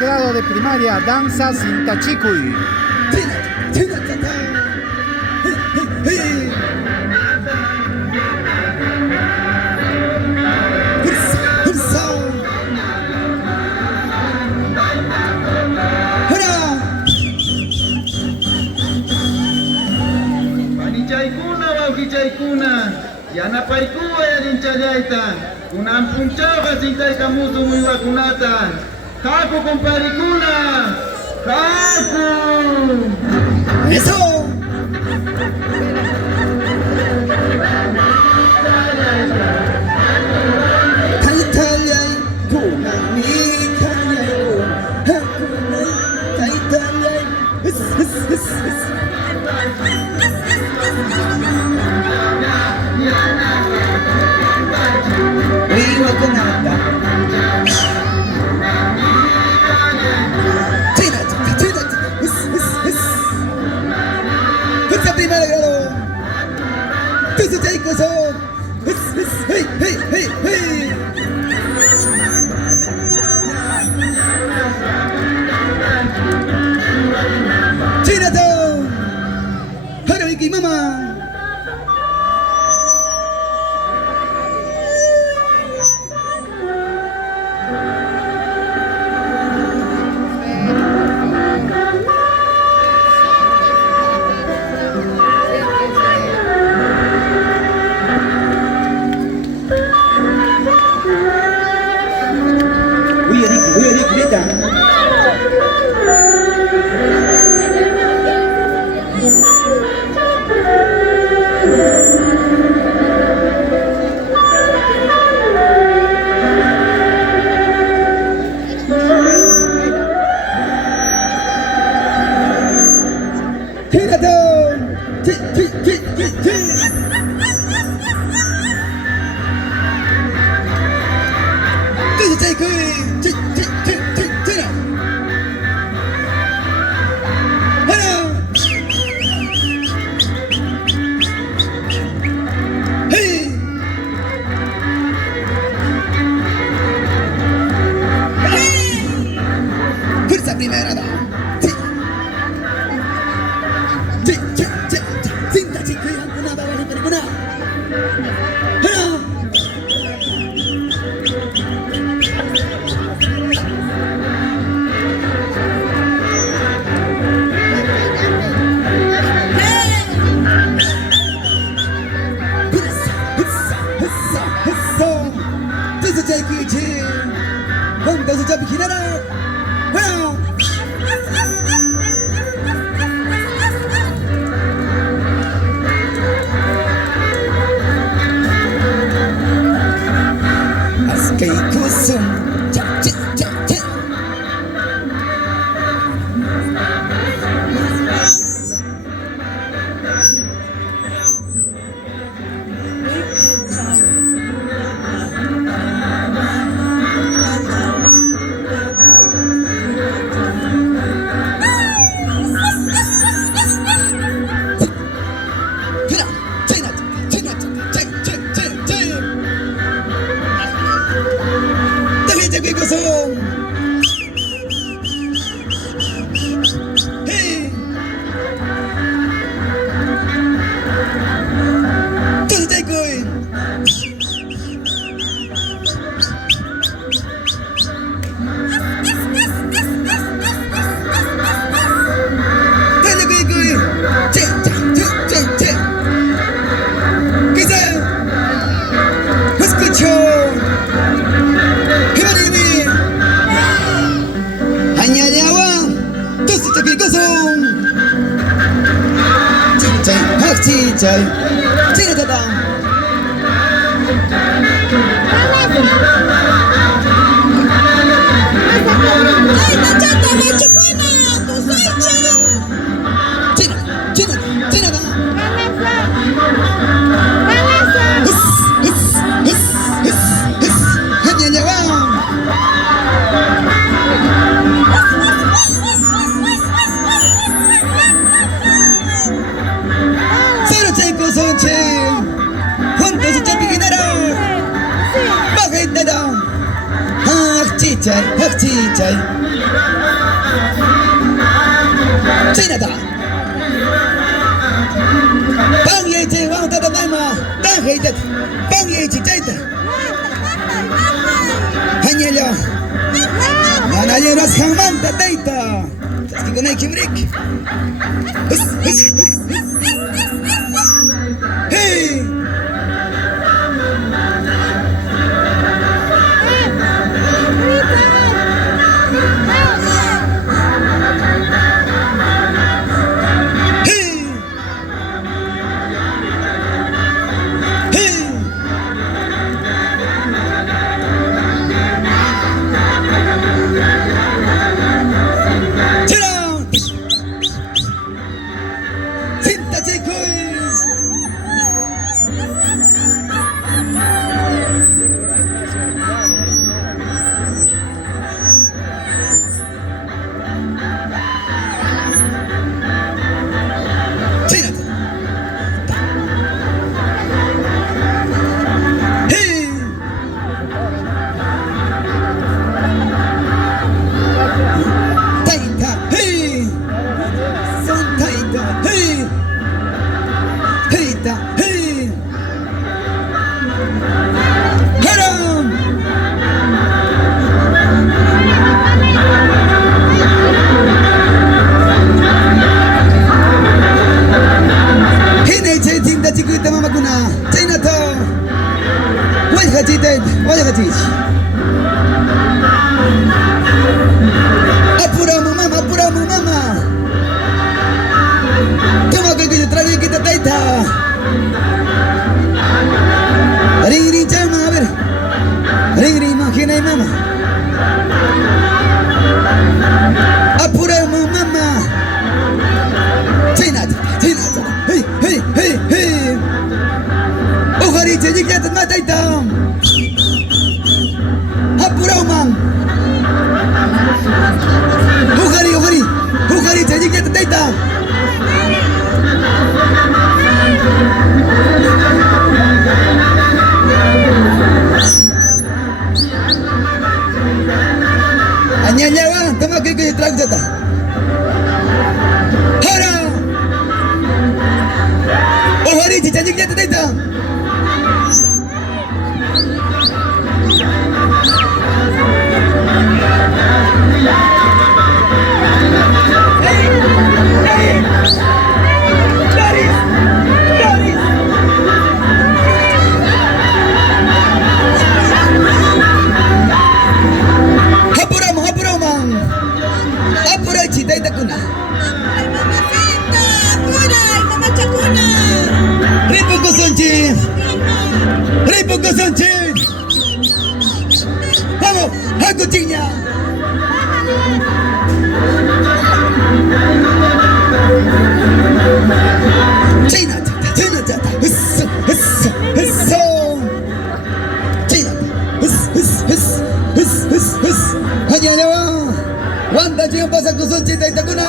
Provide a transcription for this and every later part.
grado de primaria, danza Sintachicuy. Chaykuna wawqichaykuna yanapaykuwa yarinchallayta kunan punchawqa sintaykamusu uywakunata haku comparikuna haku eso kaytallay kunami kayay hakunay kaytallay uywakunata primero grado tuzo chaykoso hey hey hey hey Chinatown Haruiki mama grita. Primera da. Cinta chica y alguna bala película. This is Jackie G. One does a job beginner. Well. Askei kusum, cha cha cha cha. Cicay, cina datang. chichay, hak chichay. Chinata. Bang ye chay wang tata daima, dang hei tat. Bang ye chichay ta. Hanyelo. Mana ye ras khangman ta daita. Ski kunai kimrik. Hey. Apuramos mama. Toma que yo traje que te taita. Ring chama, a ver. Ring imagina y mama. Apuramos mama. Chinata. Hey. Ujari cheji que te mataita. Apuramos man. Ujari cheji que te taita. Anyanyawa, tama que trago jata. Hara. Ujari cheji que te taita. Vamos, a cochiña. China, Wanda chiyo pasa kusong chita itakuna.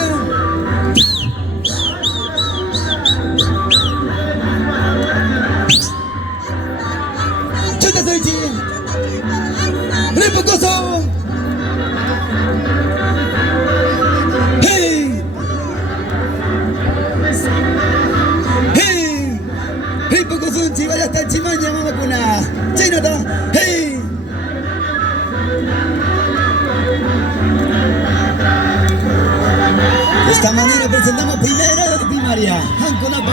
Chuta soichi. Ripo kusong. Hey. Ripo kusong chi vaya hasta chimaña mama kuna. China ta. Hey. De esta manera presentamos primera de primaria. Hanko Napa,